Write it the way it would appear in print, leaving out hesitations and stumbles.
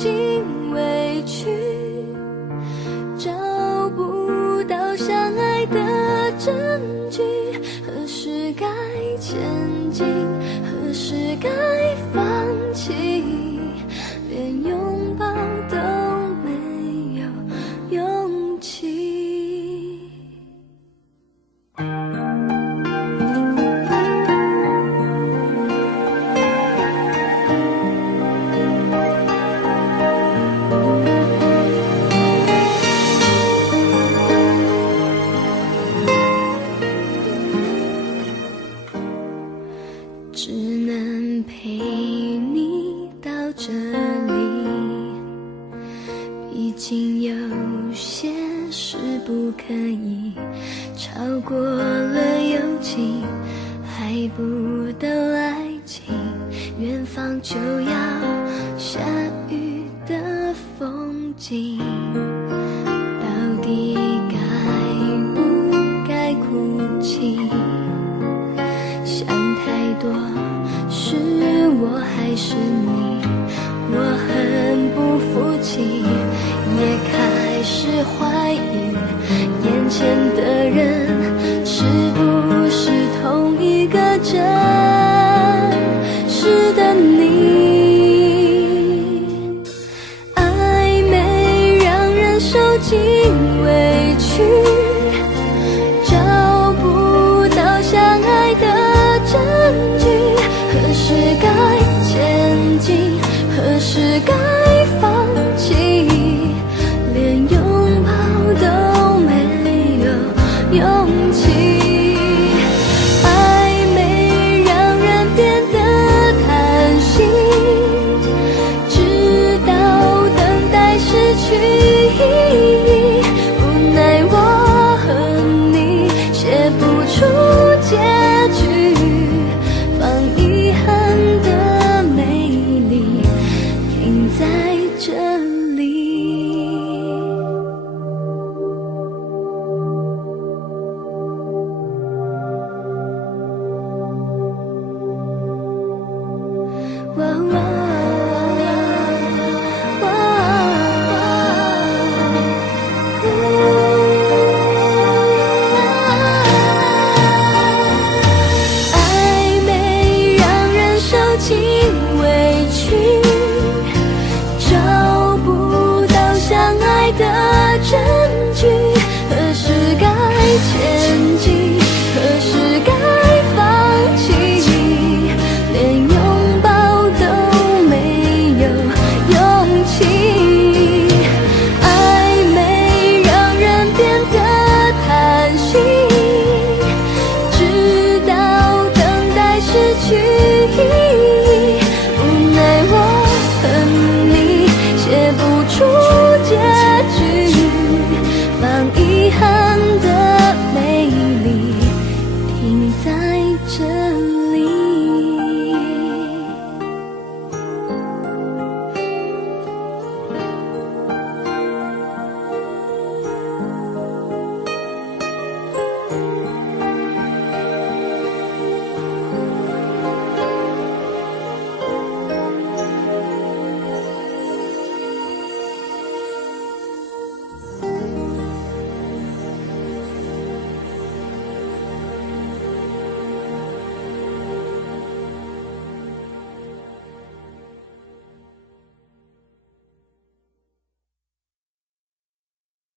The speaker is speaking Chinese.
尽委屈，找不到相爱的证据，何时该前进，何时该放弃，连拥抱都没有勇气。只能陪你到这里，毕竟有些事不可以超过了友情，还不到爱情，远方就要下雨的风景，到底该不该哭泣？想太多，是我还是你？我很不服气，也开始怀疑眼前的人